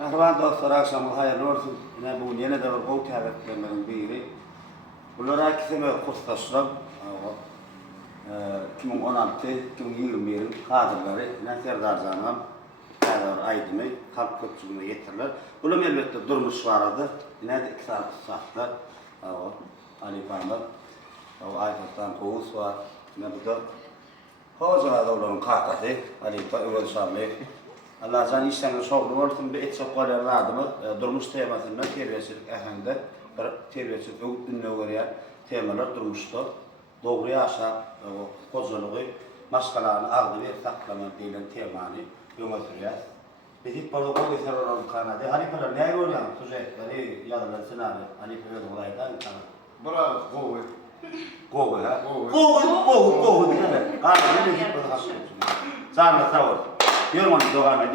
Merhaba dostlar, akşamlar hayırlı olsun. Yine bugün yine de bir kol tebrik biri. Bunlara ikisine kurslaştılar. 2016-2021'in kadrları yine Serdar Can'ın Serdar Aydın'ı halk köpçülüğüne getirdiler. Bunun elbette durmuş vardı. Yine de iki saat saatler. Ali Pamir, Ayfet'ten Koğuz var. Yine bu da Hocalar oğlunun kahtası, Ali Övel Şamlı. Allah can işlerine şoğlu olsun, bir et çok kolaylardı mı, durmuş temasında terbiyecilik ehende, terbiyecilik ünlü göreyen temalar durmuştu. Doğru yaşa, hocalığı, maşkalarını aldı bir saklama deyilen temanı yöne sürüyor. Biz hep burada o eser olalım kanadı. Hanifeler ne görüyor? Sujetleri, yazılan senaryo, Hanifeler olaydan kanı. Bura Goğu. Goğu ha? Goğu. Goğu değil mi? Kanı ne hep burada hakkı. Sağ ol. Yormanı doğana